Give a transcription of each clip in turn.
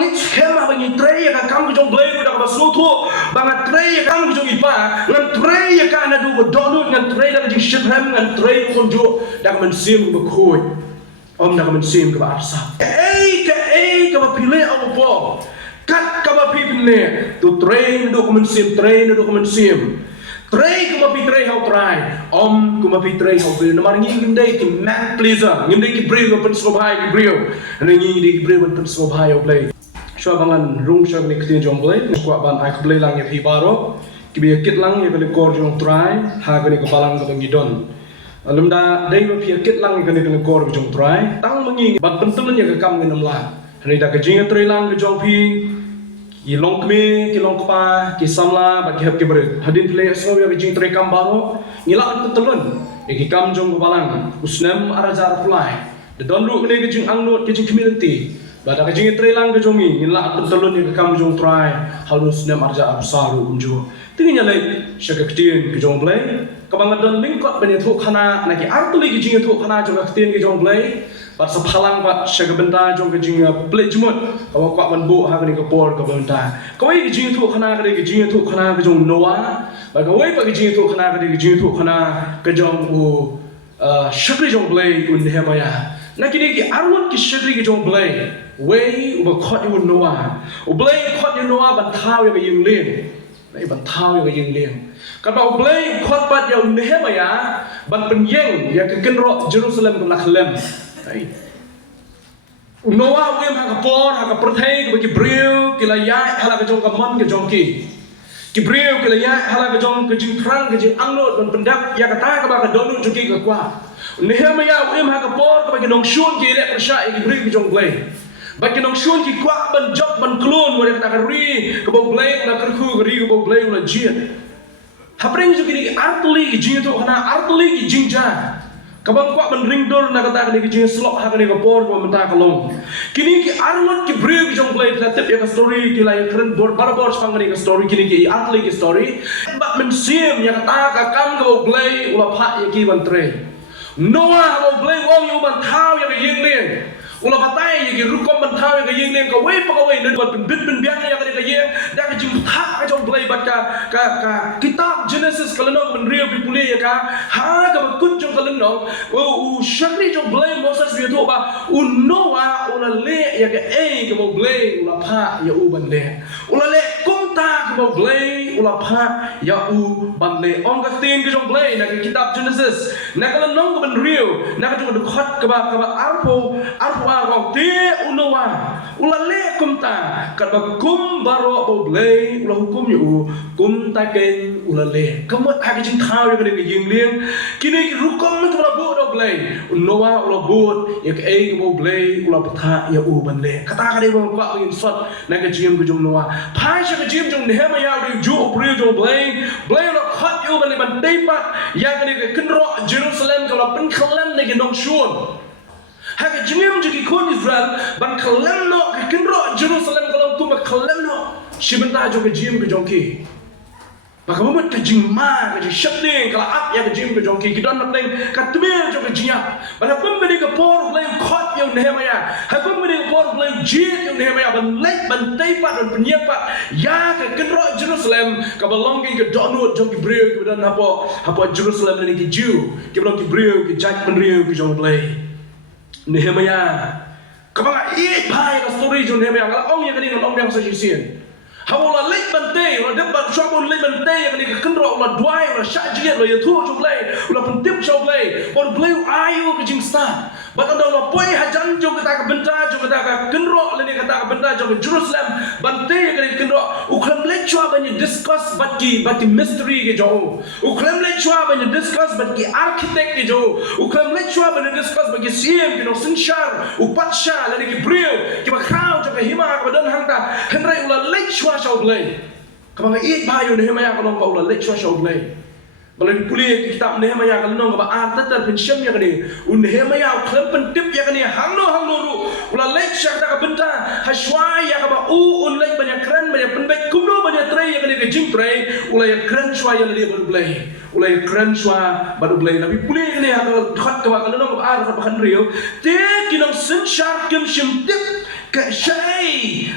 bangit skema bangit tray ya kam ko jong blay da ba sutu bang tray ya kam ko jong ipa ngan tray ya ka na du ko donu ngan tray da jing shit ham ngan tray ko jo da man sim ko khoi om da man sim ko arsa ka ba pile au bo kat ka ba pile tu tray do ko man sim tray do ko man sim tray ko mapi tray how try om ko mapi tray how bil namar ngi ngindai ki mat pleaser ngindai ki brio pen sobhai ki brio ngi ngindai ki brio pen sobhai au play sho bangan rung sho ni ktin jong play ko ban ai ko play lang ya pi baro ki bi kit lang ya ko kor jong try ha ko ni ko balang ko ngi don alum da dai ma pi kit lang ko ni ko kor jong try tang mangi bat pentul nya ka kam ngi nam la ni da ka jing tray lang ko jong pi ki long kme ki long pa ki samla ba ki hab ki ber hadin play so ya jing tre kam baro ngila ko telun ki kam jong balang usnam arajar fly de don ru ne ki jing angno ki jing community ba da ki jing tre lang ki jongi ngila ko telun ki kam jong try halus nam arajar absaru unjo tingi nya lai shaka ktien ki jong play ka bang don link ko bani thu khana na ki artuli ki jing thu khana jong ktien ki jong play bat saphalang bat shaga benda jong jing play jumut kawa kwa ban bu ha ni ko por ka benda kawai ki jing thu khana ka ki jing thu khana ka jong noa ba kawai pa ki jing thu khana ka ki jing thu khana ka jong u shakri jong play un he maya na kini ki arwat ki shakri ki jong play way u ba khot yu noa u play khot yu noa ban thao ya ying lien nei ban thao ya ying lien ka ba u play khot bat ya un he maya ban pen yeng ya ka ken ro Jerusalem ka la khlem Noah wem ha kapor ha kaperthai ke bagi brio ke la ya hala ke jong ka mon ke jong ki brio ke la ya hala ke jong ke jing prang ke jing angno don pendak ya kata ka ba ka donu juki ka kwa Nehemia wem ha kapor ke bagi nong shun ke le persha ke brio ke jong play bagi nong shun ki kwa ban job ban klon mo ka ka ri ke bo play na ka khu ke ri ke bo play la jiat ha preng juki ni artli ke jing to kana artli ke jing ja kabang kwa ban ring dor na kata ni ki slok ha ni ko por ko menta kalong kini ki arwat ki brave jong play platep ya ka story ki la kren dor barabor spang ni ka story kini ki atli ki story bak men sim ya kata ka kam ko play ula pha ya ki ban tre noah ko play wong yu ban thao ya ka yeng len ula batai ya ki rukom ban thao ya ka yeng len ka wei pa ka wei nen ban bit bin biang ya ka ni ka yeng da ka jing tha ka jong play bat ka kitab Genesis kalano ban real bi puli ya ka ha ka kut jong kalano u shakri jong play Moses bi to ba u Noah ula le ya ka ka mo play ula pha ya u ban le ula le kumta ka mo play ula pha ya u ban le ong ka tin ka jong play na ka kitab Genesis na kalano ban real na ka jong khot ka ba arpo arpo te u Noah ula le kumta ka ba kum baro bo play ula hukum yu kum ta ken ula le kamot ha ka jing thao ya ka ni ying liang kini rukom na ka bo do play Noah ula bot ya ka mo play ula patha ya u ban le kata ka de bo kwa in sot na ka jim ko jong Noah pha sha ka jim jong Nehemia ri ju opri jong play ula khat yu ban le ban dei pat ya ka ni ka kenro Jerusalem ka la pen khalam ne ki nong shun Haka jingem juki kon Israel ban khalam no ka kenro Jerusalem ka la tu ma khalam no shibenta jo ka jim ko jong ki maka memut ka jingma ka shapling kala ap ya ka jim ka jong ki don mateng ka tme jo ka jinya bana pum bedi ka por play khot yo Nehemia ha pum bedi ka por play jit yo Nehemia ban lek ban tei pat ban penyak pat ya ka kenro Jerusalem ka belonging ka donut jong ki brio ki dan apa Jerusalem ni ki Jew ki belong ki brio ki jak ban rio ki jong play Nehemia kabang pai ka story jong Nehemia kala ong ya ka ni ong yang sa jisien hawala lek bante ula debat shobon lek bante ya ni kendro ula duai ula shajiet ula yatu juglai ula pentip juglai or bleu ayu ke jingsta batanda ula poi hajan jog kata ka benta jog kata ka kendro le ni kata ka benta jog Jerusalem bante ya ni kendro uklam le chwa bani discuss batki mystery ke jo uklam le chwa bani discuss batki architect ke jo uklam le chwa bani discuss batki CM ke no sinshar upatsha le ni brio ki ba khao jog hima ka dan hangta henrai ula le chwa shau play kabang bayo Nehemia ka nong ba ula le chwa shau play balai puli kitab Nehemia ka nong ba artatar pensyam ya kani Nehemia khlem pentip ya kani hangno ru ula le chwa ka benta hashwa ya ka ba un le banyak keren banyak penbaik kumno banyak tray ya kani ke jing tray ula ya keren chwa ya le play ula ya keren chwa baru play tapi puli ni ha ka khat ka ba ka nong ba ar ka ba kan rio te kinong sin shark kim shim tip Ka syai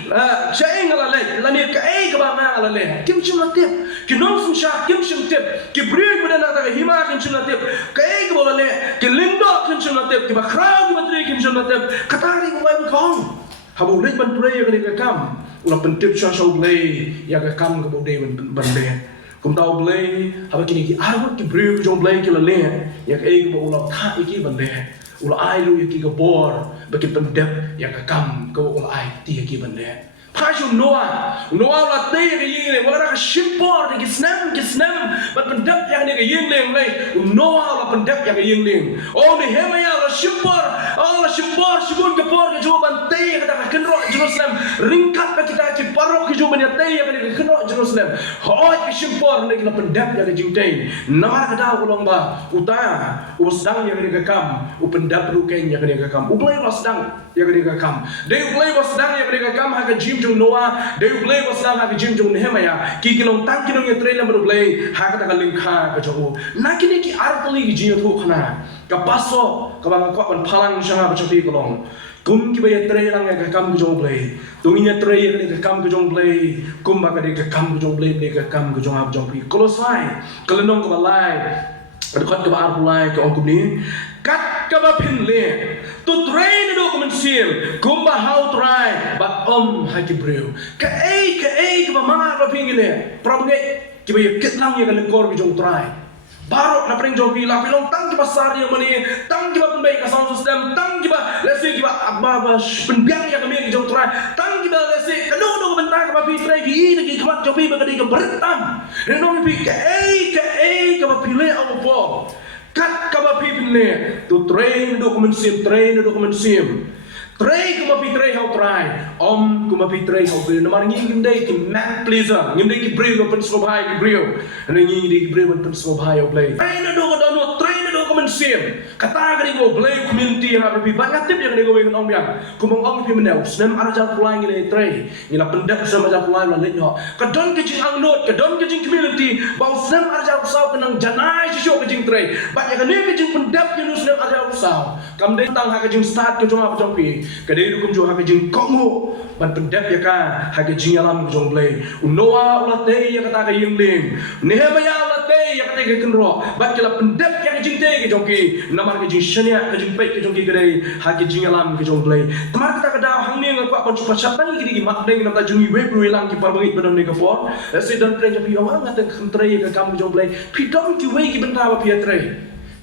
ngalale lani ka ka ba ma ngalale kim chim latip ki nong sum sha kim chim tip ki bring bada na ta hima kim chim latip ka ka ba lale ki lindo kim chim latip ki ba khrau ki batri kim chim latip katari ko ba kong habu lej ban pray ka kam ulah pentip sha sha blay ya ka kam ka bo de ban de kum tau blay haba kini ki arwat ki bring jong blay ki lale ya ka ba ulah tha iki ban de ulah ai lu ki ka bor bagi pendep yang kam kau ulah ai ti ki ban de Passion Noah la teh ke ying le wala ka shimpor ke snam bat pendap yang ni ke ying leng le Noah la pendap yang ke ying leng oh ni hemaya la shimpor shibun ke por ke jo ban teh ka kenro Jerusalem ringkat ka kita ki parok ke jo ban teh yang ke kenro Jerusalem hoi ke shimpor ni ke pendap yang ke jing teh namar ka da ulong ba uta usdang yang ke kam upendap ru ken yang ke kam ublai wasdang yang ke kam dei ublai wasdang yang ke kam ha ka jim jung Noah dei ublai wasdang ha ka jim jung Nehemia ki kilong tang kilong ye trailer mer ublai ha ka lingkha ka jo na kini ki artli ki jing thu khana ka paso ka bang ko ban phalang shanga ba choti kolong kum ki ba ye trailer lang ka kam jo ublai tunginya trailer ni ka kam jo ublai kum ba ka de ka kam jo ublai ni ka kam jo ab jo pi kolosai kalenong ka balai Dekat ke bar pulai ke ongkum ni kat ke bapin le tu train do komen sil kumba how try but haki breu ke ba manga ba pingile problem ke ba ket lang ye kan kor bi jong try baru na pring jong bi la pilong tang ke pasar yang mani tang ke ba penbai ka sound system tang ke ba lesi ke ba abba penbiang ya kami jong try tang ke ba lesi kanu do bentar ke ba pi try bi ni ke mat jong bi ba ka di ke bertam no bi ke ba pile au po kat ka ba pipile to train do komen sim tray kuma pi tray how try kuma pi tray how brio namar ngi ngindai ki mat pleaser ngindai ki brio no pen sobhai ki brio ngi di brio pen sobhai o play train do komen sim kata gari go play community yang abi banyak tip yang go ngon yang kumong ong pi menau snem arja pulai ngi tray ngila pendak sama ja pulai la lenyo kadon ke jing angnot kadon ke jing community bau snem arja usau kenang janai sisyo ke jing tray banyak ke jing pendak yang snem arja usau kam dei tang ha ke jing start ke jong apa jong pi kadai dukum jo ha ke jing kongo ban pendak ya ka ha ke jing alam jong play Noah ulat dei ya kata ke ying ling Nehemia ulat dei ya kata ke kenro bat kala pendak yang jing dei ke jong ki namar ke jing shania ke jing pek ke jong ki kadai ha ke jing alam ke jong play tamar kita kada hang ni ngak pa chupa chatang ki di mak dei nam ta jungi we bru lang ki par bangit badan ne ka for se dan pre japi wa ngat ke khntrai ke kam jong play pidong ki we ki benta ba pi trai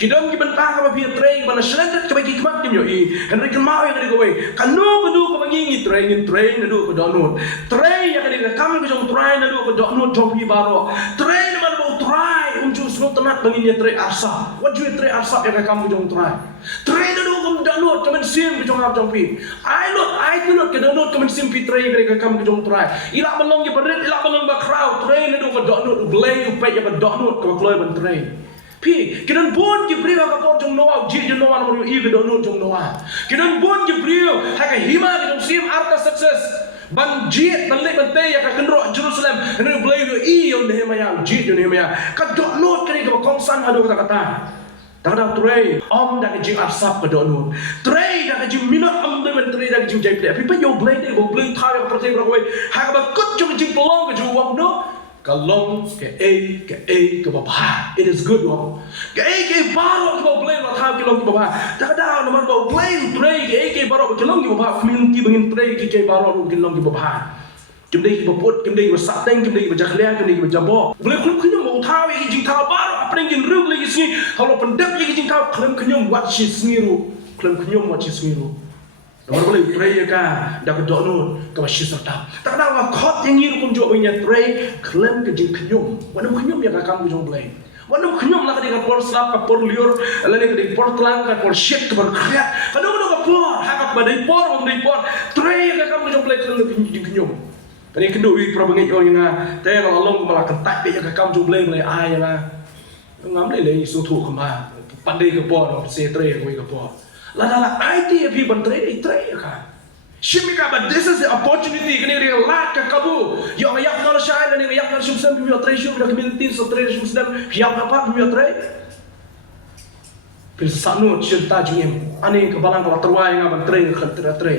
kidom ki benta ka pi trai bana shlet ke ki kmak kim yo i henry ke mau ya ke we kanu ka mangi trai na do ko donut trai ya ke kam ke jong trai na do ko donut jong pi baro trai na mal bo trai ju smot tamat bangin ya trai arsa what ju trai arsa ya ke kam ke jong trai na do ko donut kamen sim ke jong ab jong pi I do ke donut kamen sim pi trai ke kam ke jong trai ila balong ki berit ila balong ba crowd trai na do ko donut blay u pe ya ba donut ko kloi ban trai pi kidan bon ki brio ka por jong Noah ji jong Noah no i ke donut jong Noah kidan bon ki brio ha ka hima ke jong sim arta success ban ji ban le ban te ya ka kenro Jerusalem ne blay u i yo Nehemia ji jo Nehemia ka donut ke ka kong san hado kata Takda tray da ke jing arsap ke donut tray da ke jing minat de ben tray da ke jing jai ple pi pa yo blay de go blay tha ya prote bro we ha ka ba kut jong jing pelong ke ju wang no kalong ke baba it is good one ke baro ke blay la tha ke long ke baba takda no man go blay tray ke baro ke long ke baba min ki bangin tray ke baro ke long ke baba kim dei ki bapot kim dei ki sateng kim dei ki jakhlia kim dei ki jabo boleh khul khunyum mo thaw ki jing thaw baro apring kin rug le ki singi halo pendap ki jing thaw khlem khunyum wat shi singiru khlem khunyum wat shi singiru nomor boleh tray ka da ko donut ka shi sarta takda wa khot yang ngiru kum jo nya tray khlem ki jing khunyum wanam khunyum ya ka kam jong blai wanam khunyum la ka di ka por slap ka por liur la le ka di por tlang ka por shit ka por khriat ka no ka por ha ka ba dei por on dei por tray ka kam jong blai khlem ki jing khunyum Tadi kedua pro bangit orang yang tanya kalau long malah kentak dia ke kam jumlah mulai ai lah ngam le suatu kemah pandai ke por se tre ke por la IT pi ban tre ka shimika but this is the opportunity kini dia lat ke kabu yo ayak nol shai ni ayak nol sumsem pi tre shum dak community so tre sumsem piap apa pi tre pil sanu cerita jingem ani ke balang kalau terwai ngam tre ke tre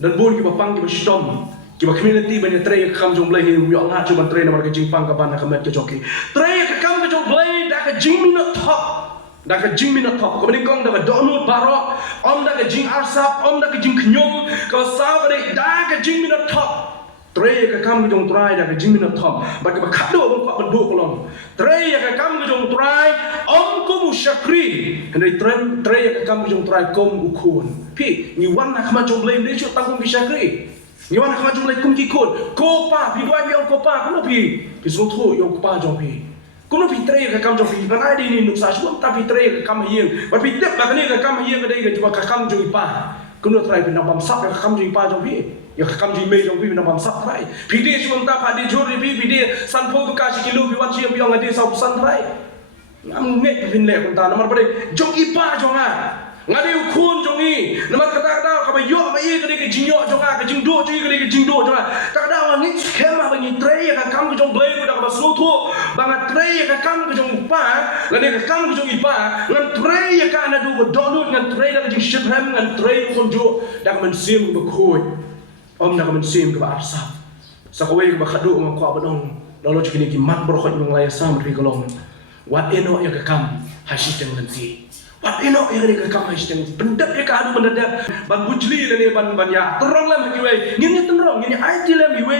dan bun ki bapang ki bastom ki ba community ban tre kam jong blai hi yo nga chu ban tre na mar ka jing pang ka ban ka met ka joki tre ka kam ka jong blai da ka jing min thop da ka jing min thop ko ni kong da ka donut baro om da ka jing arsap om da ka jing khnyom ka sa ba da ka jing min thop tre ka kam ka jong trai da ka jing min thop ba ka khado ban ko ban do ko long tre ka kam ka jong trai om ko mu shakri henai tre ka kam ka jong trai kom u khun pi ni wan na kama jong blai ni chu tang kom ki shakri ni wan kama jong blai kum ki khun ko pa pi doi bi om ko pa ko no pi so tho yo ko pa jong pi cũng nó bị tre cái cam cho phi nó ai đi nụ sa xuống ta bị tre cái cam hiền và bị tiếp cái này cái cam hiền cái đây cái cuma cái cam chui pa cũng nó trai bị nó bám sắp cái cam chui pa cho phi ya cái cam chui mê cho phi nó bám sắp trai phi đi xuống ta phải đi chốt đi phi đi san phô tu cả chỉ kilo phiวันchiêm phi ông đi sau san trai ngam nghe phi lệ con ta nó mà bắt đây trong ipa cho nga ngadi ukun jongi nama kata-kata ka ba yo ba ye ka ke jinyo jonga ka jingdo ji ka ke jingdo jonga kata-kata ni skema ba ni tre ka kam ka jong blai ka ba so tho ba nga tre ka kam ka jong pa la ne ka kam ka jong ipa ngan tre ka na du ko donut ngan tre da ka jing shit ram ngan tre kon jo da ka man sim ba khoi om da ka man sim ka ba arsa sa ko we ka ba khadu ma ko ba dong lo ji ki mat bro khoi ngong la ya sam ri ko long wat eno ya ka kam ha shi teng lan ti Wat ino yang ni kakam haisteng pendap ya kadu pendap ban bujli le ban ya terong lam ki we ngini terong ngini IT lam we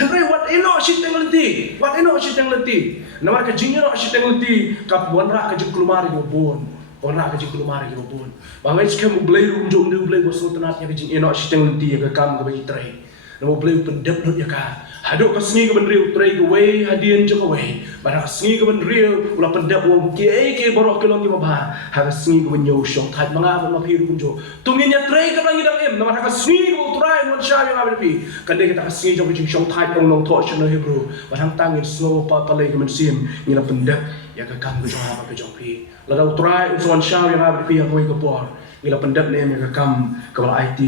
henry wat ino haisteng lenti wat ino haisteng lenti namar ka jingiro haisteng lenti kap bon ra ka jik klumari go bon ora ka jik klumari go bon ba wai skem blai rum jom de blai bo so tanat ya jing ino haisteng lenti ya kakam ka bai trai namo blai pendap lut ya ka hado ka sngi ka ban riu trai go we hadien jo ka we bara sngi ka ban riu ula pendap wong ke borok ke long ki ba ha ka sngi ka ban yo shong that manga ban ma phiru kun jo tungin ya trai ka bang idang em na ha ka sngi go trai mon sha ya ba pi kan de ka ta sngi jo ki shong that ong long tho chno hebru ba hang tangin slow pa pa le ka man sim ni la pendap ya ka kam ko jo ha ba jo pi la da trai so wan sha ya ba pi ya ko ka por ila pendap ne ya ka kam ka ba IT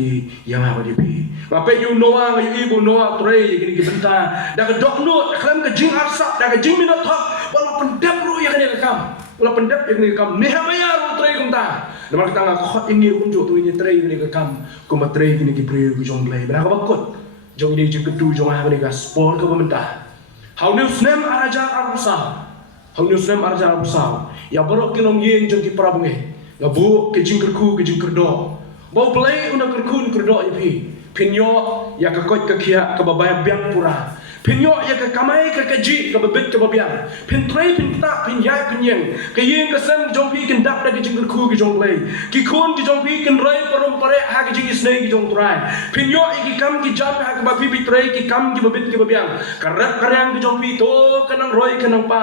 yang ha ba di pi ba pe you noa nga you ibu noa trai ya ki benta da ka dok no klam ka jing arsap da ka jing minot thok wala pendap ru ya ka kam wala pendap ya ka kam ne ha ya ru trai kum ta namar kita nga khot ingi kun jo tu ni trai ni ka kam ko ma trai ni ki pre ku jong blai ba ka bakot jong ni jing ketu jong ha ni ka sport ka benta how new snem araja arsa how new snem araja arsa ya borok kinong yeng jong ki prabunge ngabu ke jing kerku ke jing kerdo bo blai una kerku kerdo ya pi pinyo ya ka kot ka kia ka babaya biang pura pinyo ya ka kamai ka kaji ka babit ka babiang pin trai pin ta pin yai pin yeng ka yeng ka sem jong pi kin dak da ki jing ku ki jong lei ki khon ki jong pi kin rai parom pare ha ki jing snei ki jong trai pinyo ki kam ki jam ha ka ba pi trai ki kam ki babit ki babiang ka rap karyang ki jong pi to kanang roi kanang pa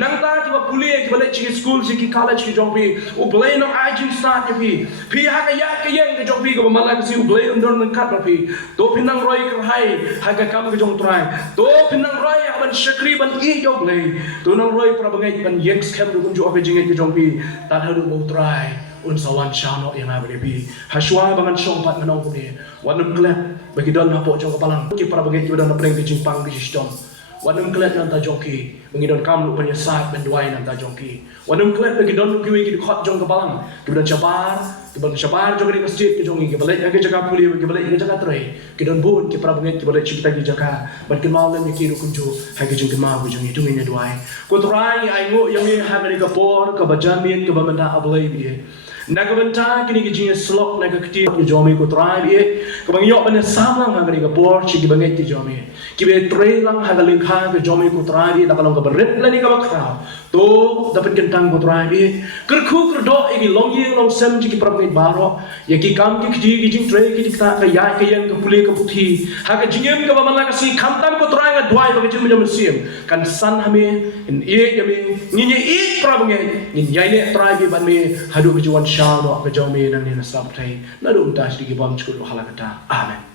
nang ta ki ba puli ki ba le chi school si ki college ki jong pi u blai no ai jing start ki pi ha ka ya ka yeng ki jong pi ka ba malak si u blai under nang kat ba pi to pinang roi ka hai ha ka kam ka jong trai to pinang roi ban shakri ban i jog lei to nang roi pra bangai ban yeks kem du kunju ka jing ki jong pi ta hadu bo trai un sawan shano yang abri pi haswa bangan shong pat manong ku ni wanum klep bagi don na po jong kapalang ki pra bangai ki don na preng ki jing pang ki system wanum klep nan ta jongki bagi don kam lu ban yasat ban duai nan ta jongki wanum klep bagi don ki wi ki khot jong kapalang ki don chabar Sabar jong di masjid ke jongi ke balik ke jaga puli ke balik ke jaga trai ke don bun ke prabangai ke balik cipta ke jaga ban ke mau le ki ru kunju hai ke jong ke mau ke jongi tu ni duai ko trai ai ngo yang ni ha ke por ke bajamin ke bamanda ablai bi naga benta kini ke jinga slok naga keti ke jomi ko trai bi ke bang yo ban samlang ha ke por chi ke bangai ti jomi ki be trai lang ha ke lingkha ke jomi ko trai bi da kalong ke berit la ni ke bakra to dapat kentang ko trai bi kerku kerdo iki long yeng long sem chi ke prabangai baro ya ki kam ki kiji ki jing trai ki ta ka ya ke yang ke puli ke puthi ha ka jingem ke bamala ka si khamtam ko trai ga dwai ba ke jim jam sim kan san hame in e yame ni ni e prabangai ni yai ne trai bi ban me hadu ke juan sha no ke jome nan ni na sab thai na du ta shi ki bam chku halakata amen